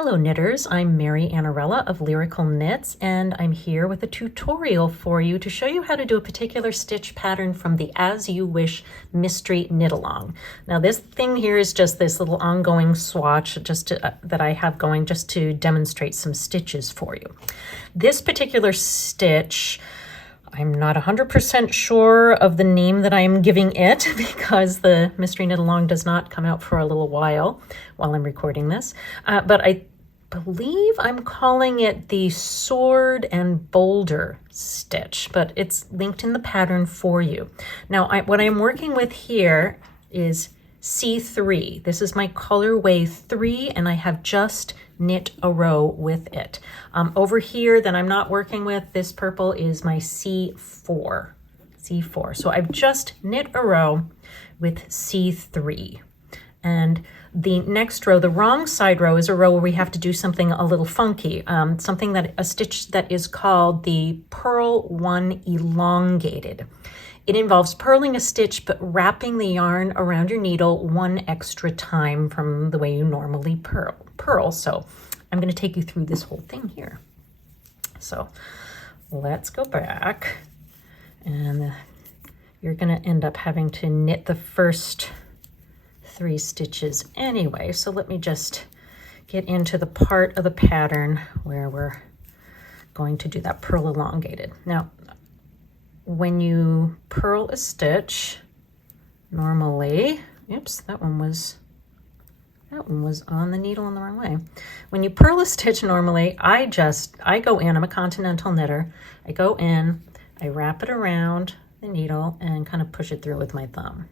Hello knitters, I'm Mary Annarella of Lyrical Knits, and I'm here with a tutorial for you to show you how to do a particular stitch pattern from the As You Wish mystery knit-along. Now this thing here is just this little ongoing swatch that I have going just to demonstrate some stitches for you. This particular stitch, I'm not 100% sure of the name that I'm giving it because the mystery knit-along does not come out for a little while I'm recording this. But I believe I'm calling it the Sword and Boulder stitch, but it's linked in the pattern for you. Now, what I'm working with here is C3. This is my colorway 3, and I have just knit a row with it. Over here that I'm not working with, this purple is my C4. So I've just knit a row with C3. And the next row, the wrong side row, is a row where we have to do something a little funky, a stitch that is called the Purl 1 Elongated. It involves purling a stitch but wrapping the yarn around your needle one extra time from the way you normally purl. So I'm going to take you through this whole thing here. So let's go back, and you're going to end up having to knit the first 3 stitches anyway. So let me just get into the part of the pattern where we're going to do that purl elongated. Now, when you purl a stitch, normally, oops, that one was on the needle in the wrong way. When you purl a stitch normally, I go in, I'm a continental knitter, I go in, I wrap it around the needle and kind of push it through with my thumb.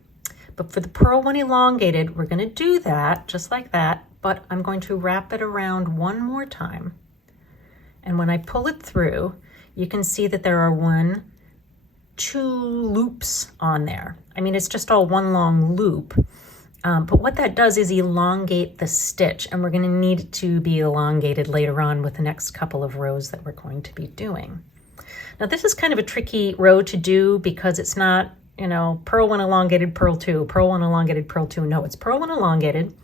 But for the Purl 1 Elongated, we're going to do that just like that, but I'm going to wrap it around one more time. And when I pull it through, you can see that there are 2 loops on there. I mean, it's just all one long loop. But what that does is elongate the stitch, and we're going to need it to be elongated later on with the next couple of rows that we're going to be doing. Now, this is kind of a tricky row to do because it's not, purl 1 elongated, purl 2, purl 1 elongated, purl 2. No, it's purl 1 elongated,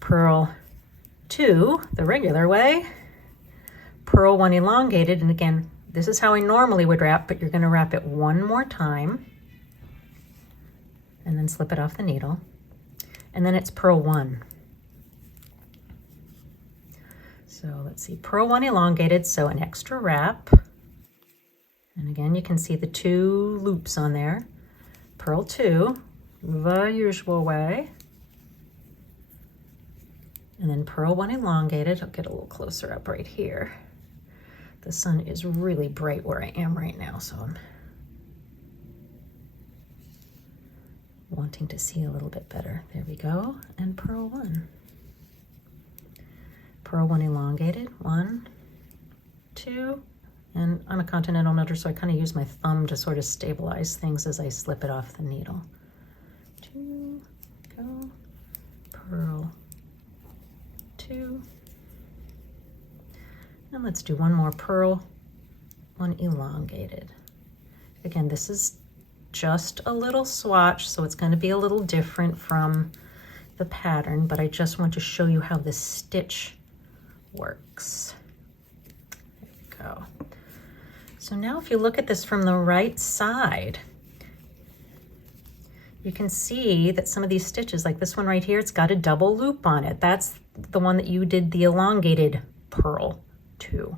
purl 2 the regular way, purl 1 elongated, and again, this is how I normally would wrap, but you're going to wrap it one more time and then slip it off the needle. And then it's purl 1. So let's see, purl 1 elongated, so an extra wrap. And again, you can see the 2 loops on there. Purl 2, the usual way. And then purl 1 elongated. I'll get a little closer up right here. The sun is really bright where I am right now, so I'm wanting to see a little bit better. There we go. And purl 1. Purl 1 elongated. 1, 2, and I'm a continental knitter, so I kind of use my thumb to sort of stabilize things as I slip it off the needle. 2, go, purl 2. And let's do one more purl 1 elongated. Again, this is just a little swatch, so it's going to be a little different from the pattern, but I just want to show you how this stitch works. There we go. So now if you look at this from the right side, you can see that some of these stitches, like this one right here, it's got a double loop on it. That's the one that you did the elongated purl to.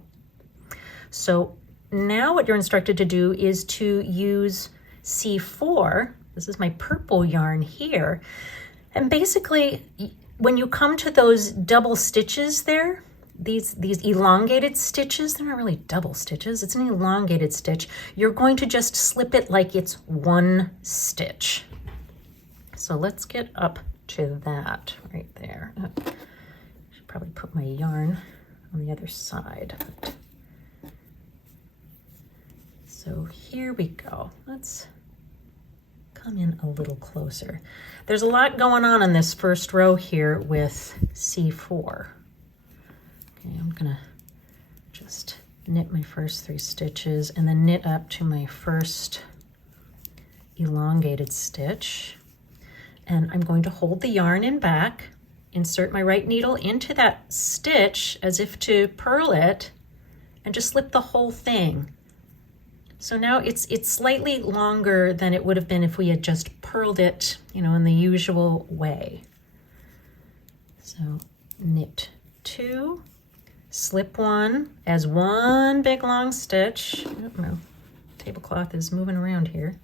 So now what you're instructed to do is to use C4, this is my purple yarn here, and basically when you come to those double stitches there, these elongated stitches, they're not really double stitches, it's an elongated stitch, you're going to just slip it like it's one stitch. So let's get up to that right there. I should probably put my yarn on the other side. So here we go. Let's come in a little closer. There's a lot going on in this first row here with C4. Okay, I'm gonna just knit my first 3 stitches and then knit up to my first elongated stitch. And I'm going to hold the yarn in back insert my right needle into that stitch as if to purl it, and just slip the whole thing. So now it's slightly longer than it would have been if we had just purled it, you know, in the usual way. So knit 2, slip 1 as one big long stitch. Oh, my tablecloth is moving around here.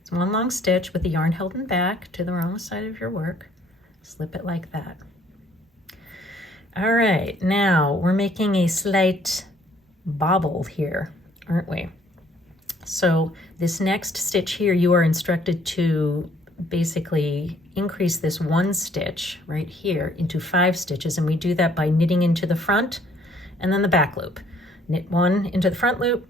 It's one long stitch with the yarn held in back to the wrong side of your work. Slip it like that. All right, now we're making a slight bobble here, aren't we? So this next stitch here, you are instructed to basically increase this one stitch right here into 5 stitches, and we do that by knitting into the front and then the back loop. Knit 1 into the front loop,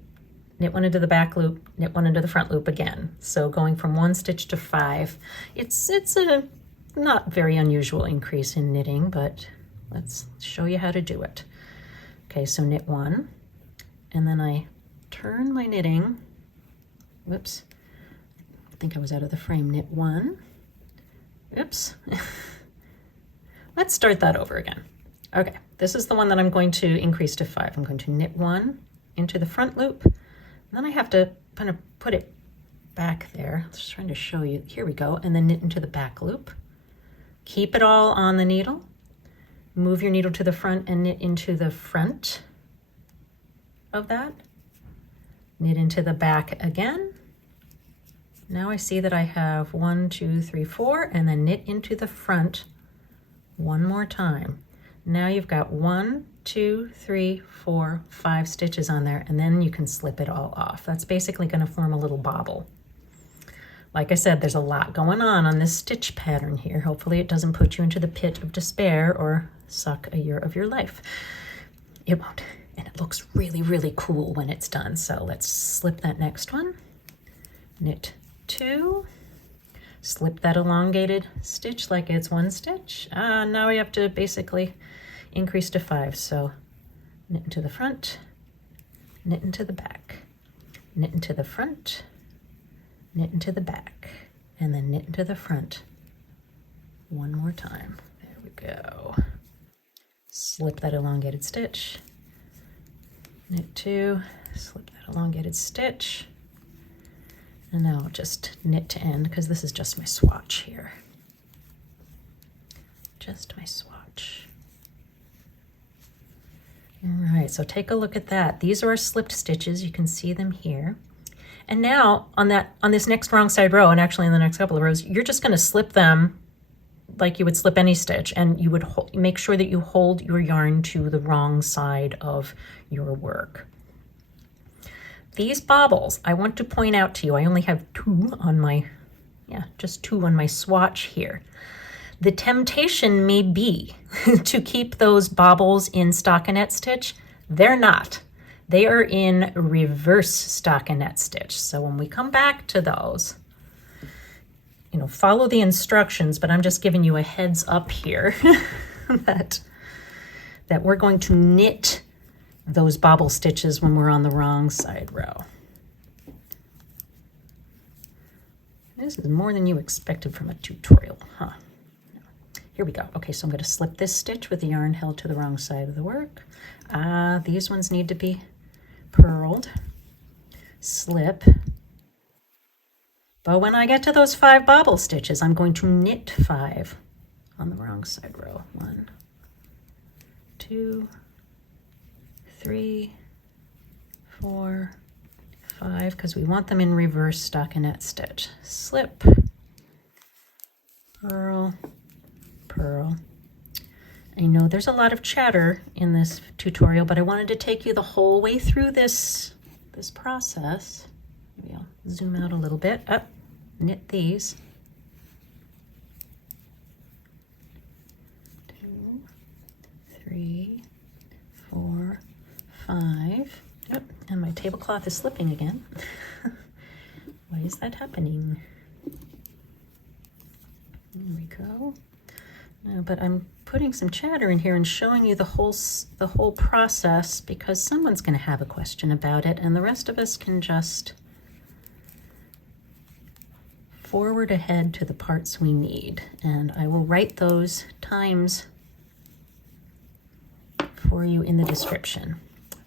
knit 1 into the back loop, knit 1 into the front loop again. So going from 1 stitch to 5. It's a not very unusual increase in knitting, but let's show you how to do it. Okay, so knit 1, and then I turn my knitting. Whoops, I think I was out of the frame. Knit 1. Oops. Let's start that over again. Okay, this is the one that I'm going to increase to 5. I'm going to knit 1 into the front loop, and then I have to kind of put it back there. Just trying to show you. Here we go, and then knit into the back loop. Keep it all on the needle. Move your needle to the front and knit into the front of that. Knit into the back again. Now I see that I have 1, 2, 3, 4, and then knit into the front one more time. Now you've got 1, 2, 3, 4, 5 stitches on there, and then you can slip it all off. That's basically going to form a little bobble. Like I said, there's a lot going on this stitch pattern here. Hopefully it doesn't put you into the pit of despair or suck a year of your life. It won't. And it looks really, really cool when it's done. So let's slip that next one. Knit 2, slip that elongated stitch like it's 1 stitch. Now we have to basically increase to 5. So knit into the front, knit into the back, knit into the front, knit into the back, and then knit into the front one more time. There we go. Slip that elongated stitch, knit 2, slip that elongated stitch, and now I'll just knit to end because this is just my swatch here. Just my swatch. All right, so take a look at that. These are our slipped stitches. You can see them here. And now on this next wrong side row, and actually in the next couple of rows, you're just going to slip them like you would slip any stitch, and you would make sure that you hold your yarn to the wrong side of your work. These bobbles, I want to point out to you, I only have 2 on my, just 2 on my swatch here. The temptation may be to keep those bobbles in stockinette stitch. They're not. They are in reverse stockinette stitch. So when we come back to those, you know, follow the instructions, but I'm just giving you a heads up here that we're going to knit those bobble stitches when we're on the wrong side row. This is more than you expected from a tutorial, huh? Here we go. Okay, so I'm going to slip this stitch with the yarn held to the wrong side of the work. These ones need to be purled. Slip. But when I get to those 5 bobble stitches, I'm going to knit 5 on the wrong side row. 1, 2, 3, 4, 5, because we want them in reverse stockinette stitch. Slip, purl, purl. I know there's a lot of chatter in this tutorial, but I wanted to take you the whole way through this process. Maybe I'll zoom out a little bit. Up, knit these. 2, 3, 4, 5. Yep, and my tablecloth is slipping again. Why is that happening? There we go. No, but I'm putting some chatter in here and showing you the whole process because someone's going to have a question about it, and the rest of us can just forward ahead to the parts we need, and I will write those times for you in the description.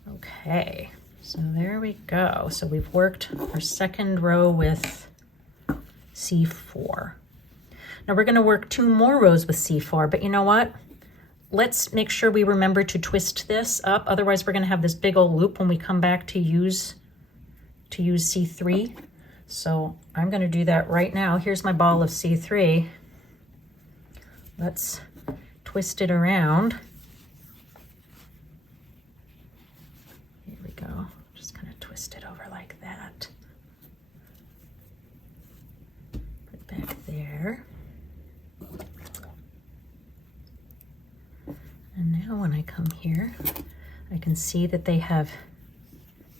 Okay, so there we go. So we've worked our second row with C4. Now we're going to work 2 more rows with C4, but you know what? Let's make sure we remember to twist this up. Otherwise, we're going to have this big old loop when we come back to use C3. So I'm going to do that right now. Here's my ball of C3. Let's twist it around. Here we go. Just kind of twist it over like that. Put back there. And now when I come here, I can see that they have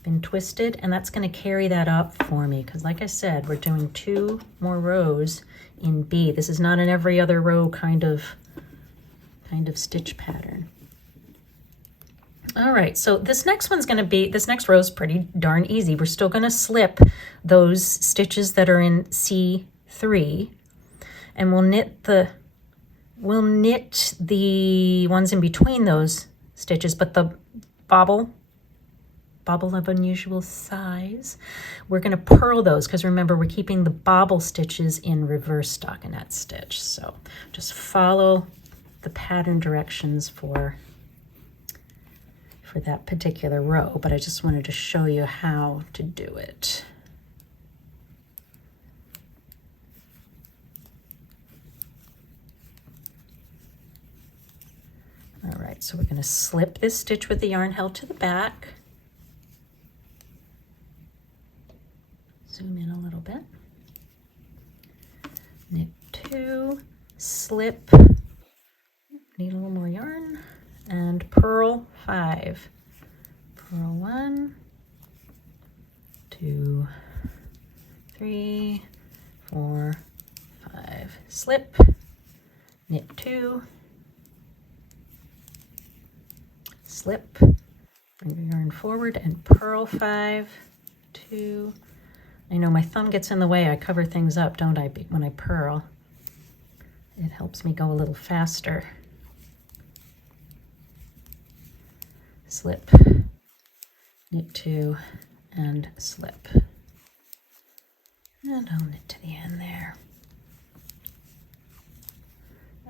been twisted, and that's going to carry that up for me because, like I said, we're doing 2 more rows in B. This is not an every other row kind of stitch pattern. All right, so this next row is pretty darn easy. We're still going to slip those stitches that are in C3, and we'll knit the ones in between those stitches, but the bobble of unusual size, we're going to purl those because remember we're keeping the bobble stitches in reverse stockinette stitch. So just follow the pattern directions for that particular row, but I just wanted to show you how to do it. All right, so we're going to slip this stitch with the yarn held to the back. Zoom in a little bit. Knit 2, slip, need a little more yarn, and purl 5. Purl 1, 2, 3, 4, 5. Slip, knit 2, slip, bring your yarn forward and purl 5, 2. I know my thumb gets in the way. I cover things up, don't I, when I purl. It helps me go a little faster. Slip, knit 2, and slip. And I'll knit to the end there.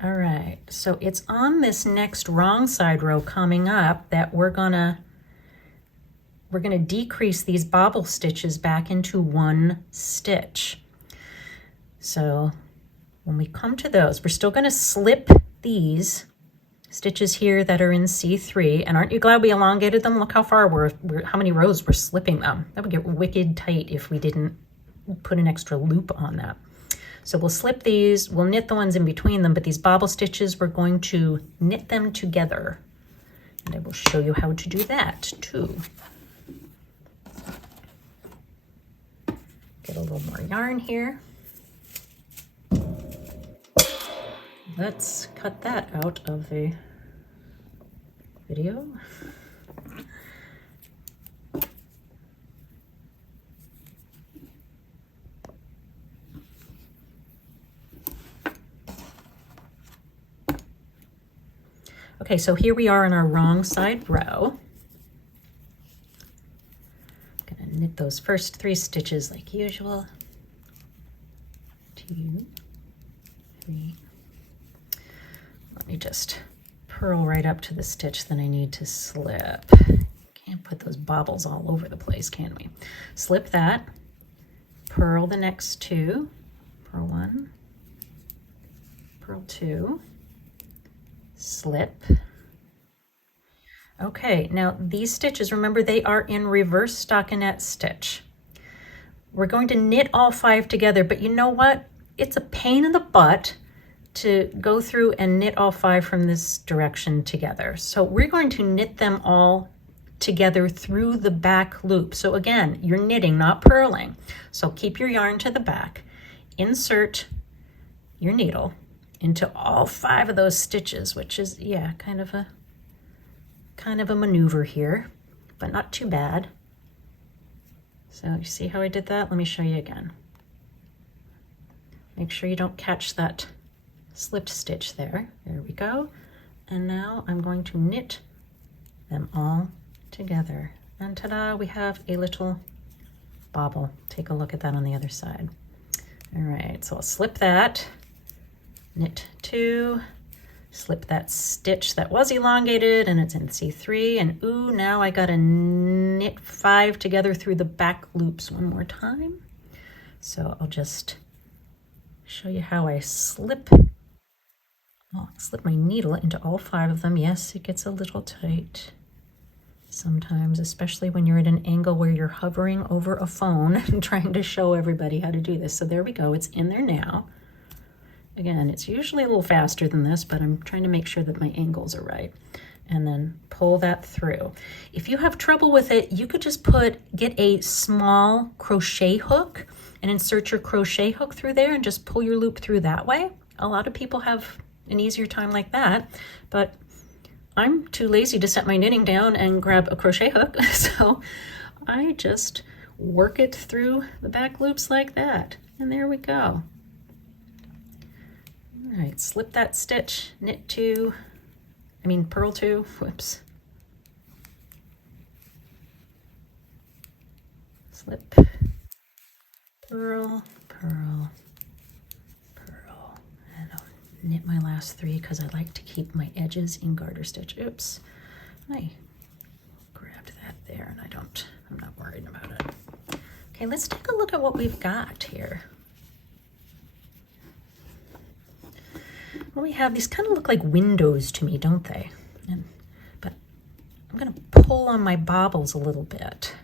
All right, so it's on this next wrong side row coming up that we're gonna decrease these bobble stitches back into 1 stitch. So when we come to those, we're still gonna slip these stitches here that are in C3, and aren't you glad we elongated them? Look how far how many rows we're slipping them. That would get wicked tight if we didn't put an extra loop on that. So we'll slip these, we'll knit the ones in between them, but these bobble stitches, we're going to knit them together. And I will show you how to do that too. Get a little more yarn here. Let's cut that out of the video. Okay, so here we are in our wrong side row. Gonna knit those first 3 stitches like usual. 2, 3. Let me just purl right up to the stitch that I need to slip. Can't put those bobbles all over the place, can we? Slip that, purl the next 2, purl 1, purl 2, slip. Okay, now these stitches, remember they are in reverse stockinette stitch. We're going to knit all 5 together, but you know what? It's a pain in the butt to go through and knit all 5 from this direction together. So we're going to knit them all together through the back loop. So again, you're knitting, not purling. So keep your yarn to the back, insert your needle into all 5 of those stitches, which is, yeah, kind of a maneuver here, but not too bad. So you see how I did that? Let me show you again. Make sure you don't catch that slipped stitch there. There we go. And now I'm going to knit them all together. And ta-da, we have a little bobble. Take a look at that on the other side. All right, so I'll slip that, knit 2, slip that stitch that was elongated and it's in C3, and ooh, now I gotta knit 5 together through the back loops one more time. So I'll just show you how I slip my needle into all 5 of them. Yes, it gets a little tight sometimes, especially when you're at an angle where you're hovering over a phone and trying to show everybody how to do this. So there we go, it's in there now. Again, it's usually a little faster than this, but I'm trying to make sure that my angles are right. And then pull that through. If you have trouble with it, you could just get a small crochet hook and insert your crochet hook through there and just pull your loop through that way. A lot of people have an easier time like that, but I'm too lazy to set my knitting down and grab a crochet hook, so I just work it through the back loops like that. And there we go. All right, slip that stitch, purl 2, whoops. Slip, purl, purl, purl, and I'll knit my last 3 because I like to keep my edges in garter stitch. Oops, I grabbed that there and I'm not worried about it. Okay, let's take a look at what we've got here. Well, we have these kind of look like windows to me, don't they? But I'm going to pull on my bobbles a little bit.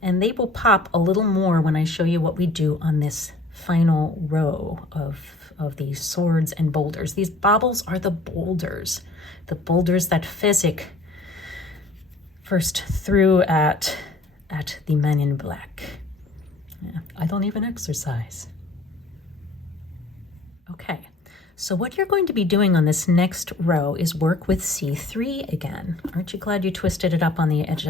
And they will pop a little more when I show you what we do on this final row of these swords and boulders. These bobbles are the boulders that Fezzik first threw at the man in black. Yeah, I don't even exercise. Okay, so what you're going to be doing on this next row is work with C3 again. Aren't you glad you twisted it up on the edge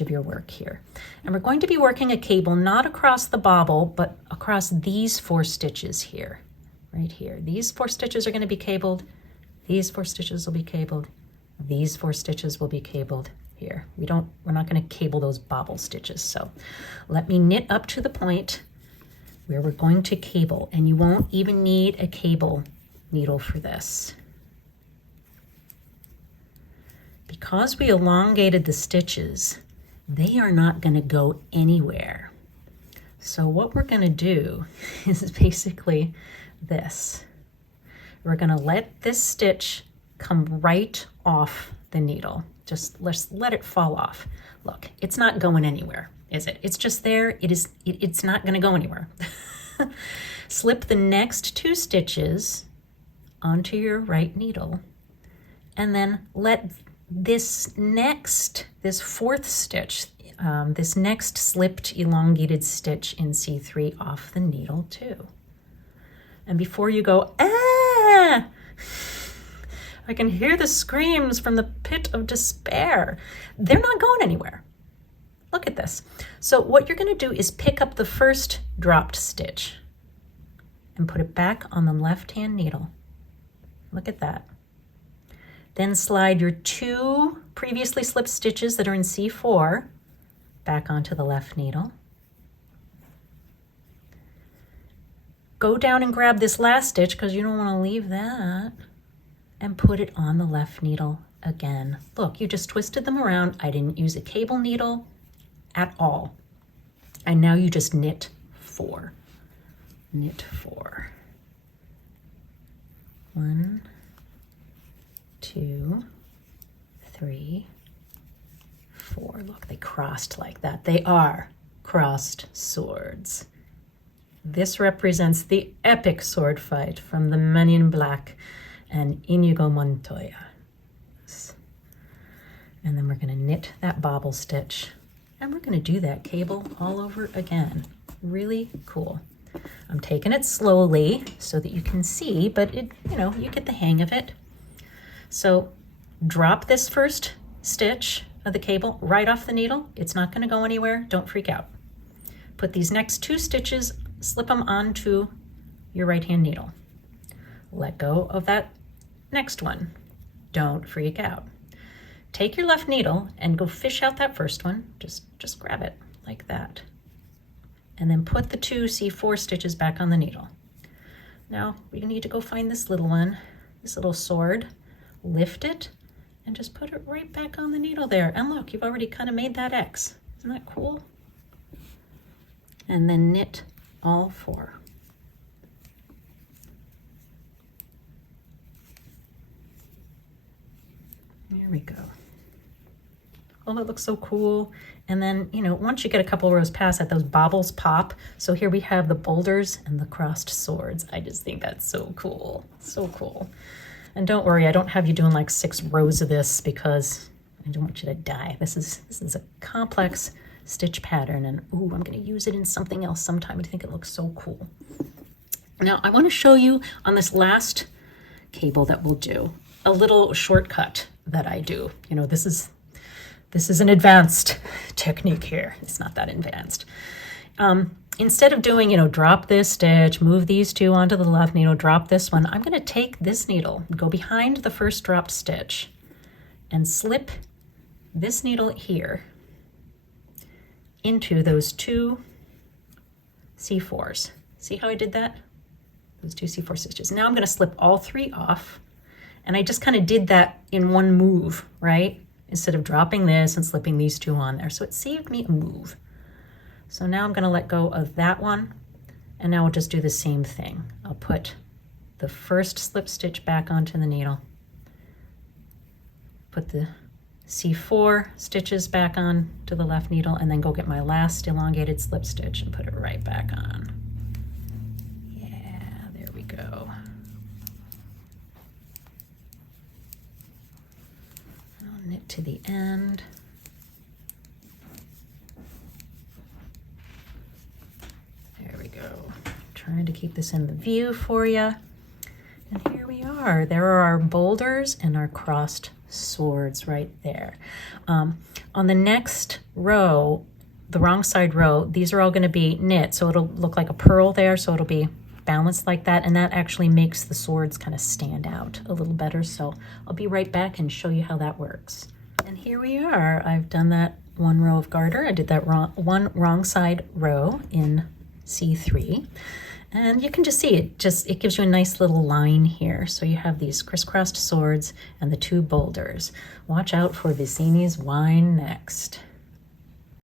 of your work here? And we're going to be working a cable not across the bobble, but across these 4 stitches here, right here. These 4 stitches are going to be cabled. These 4 stitches will be cabled. These 4 stitches will be cabled here. We're not going to cable those bobble stitches. So let me knit up to the point where we're going to cable, and you won't even need a cable needle for this. Because we elongated the stitches, they are not going to go anywhere. So what we're going to do is basically this. We're going to let this stitch come right off the needle. Just let's let it fall off. Look, it's not going anywhere, is it? It's just there. It's not going to go anywhere. Slip the next 2 stitches onto your right needle, and then let this 4th stitch, this next slipped elongated stitch in C3 off the needle too. And before you go, ah, I can hear the screams from the pit of despair. They're not going anywhere. Look at this. So what you're going to do is pick up the first dropped stitch and put it back on the left-hand needle. Look at that. Then slide your 2 previously slipped stitches that are in C4 back onto the left needle. Go down and grab this last stitch because you don't want to leave that, and put it on the left needle again. Look, you just twisted them around. I didn't use a cable needle at all. And now you just knit 4. Knit 4. 1, 2, 3, 4. Look, they crossed like that. They are crossed swords. This represents the epic sword fight from the Men in Black and Inigo Montoya. And then we're going to knit that bobble stitch, and we're going to do that cable all over again. Really cool. I'm taking it slowly so that you can see, but you get the hang of it. So drop this first stitch of the cable right off the needle. It's not going to go anywhere. Don't freak out. Put these next 2 stitches, slip them onto your right hand needle. Let go of that next one. Don't freak out. Take your left needle and go fish out that first one. Just grab it like that. And then put the 2 C4 stitches back on the needle. Now we need to go find this little one, this little sword, lift it, and just put it right back on the needle there. And look, you've already kind of made that X. Isn't that cool? And then knit all 4. There we go. Oh, that looks so cool. And then, you know, once you get a couple rows past that, those bobbles pop. So here we have the boulders and the crossed swords. I just think that's so cool. So cool. And don't worry, I don't have you doing like 6 rows of this because I don't want you to die. This is a complex stitch pattern, and ooh, I'm going to use it in something else sometime. I think it looks so cool. Now I want to show you on this last cable that we'll do a little shortcut that I do. You know, this is an advanced technique here. It's not that advanced. Instead of doing, you know, drop this stitch, move these 2 onto the left needle, drop this one, I'm going to take this needle, go behind the first dropped stitch, and slip this needle here into those 2 C4s. See how I did that? Those 2 C4 stitches. Now I'm going to slip all 3 off, and I just kind of did that in one move, right? Instead of dropping this and slipping these 2 on there. So it saved me a move. So now I'm going to let go of that one, and now we'll just do the same thing. I'll put the first slip stitch back onto the needle, put the C4 stitches back on to the left needle, and then go get my last elongated slip stitch and put it right back on. Yeah, there we go. I'll knit to the end. There we go. Trying to keep this in the view for you. And here we are. There are our boulders and our crossed swords right there. On the next row, the wrong side row, these are all going to be knit, so it'll look like a purl there, so it'll be balanced like that, and that actually makes the swords kind of stand out a little better. So I'll be right back and show you how that works. And here we are. I've done that 1 row of garter. I did that one wrong side row in C3, and you can just see it gives you a nice little line here. So you have these crisscrossed swords and the 2 boulders. Watch out for Vicini's wine next.